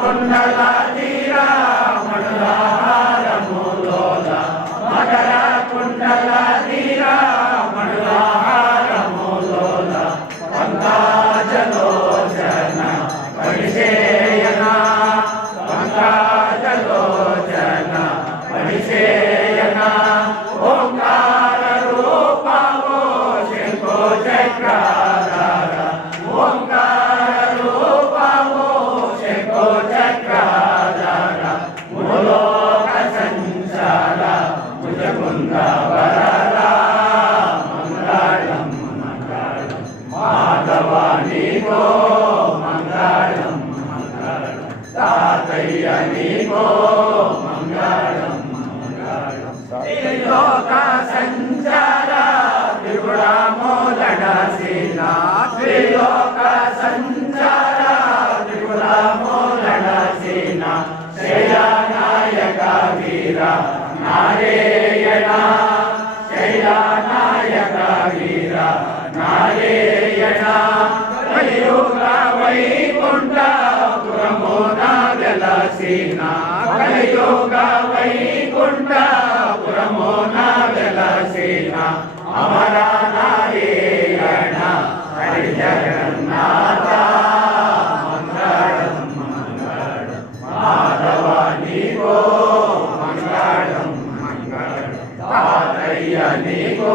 কন্যা కళ్యాణికో మంగళం మంగళం. త్రిలోక సంచార త్రిపురామోదడ శీలా త్రిలోక సంచార త్రిపురామోదడ శీలా శైలానాయక వీర నారేయణ నాగలసీన కలియుగ వైకుంఠ పురమో అమర నారాయణ హరి జగన్నాథ మంగళం మంగళం మాధవ నీకో మంగళం మంగళం తాతయ్య నీకో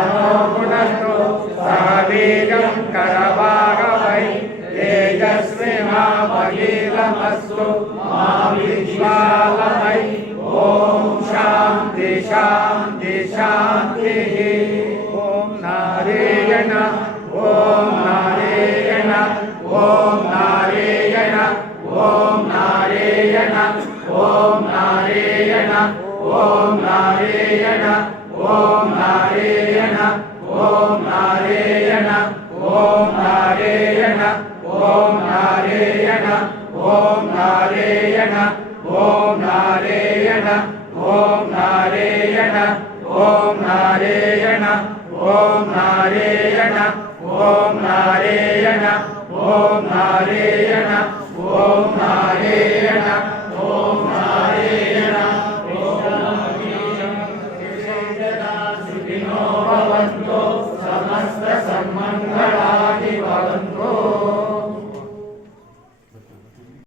नमस्तु मामिषावहै ॐ शान्ति शान्ति शान्तिः ॐ नारेयण ॐ नारेयण ॐ नारेयण ॐ नारेयण ॐ नारेयण ॐ नारेयण ॐ नारेयण ॐ नारेयण ॐ नारेयण ॐ नारेयण ఓం నారాయణ ఓం నారాయణ ఓం నారాయణ ఓం నారాయణ ఓం నారాయణ ఓం నారాయణ ఓం నారాయణ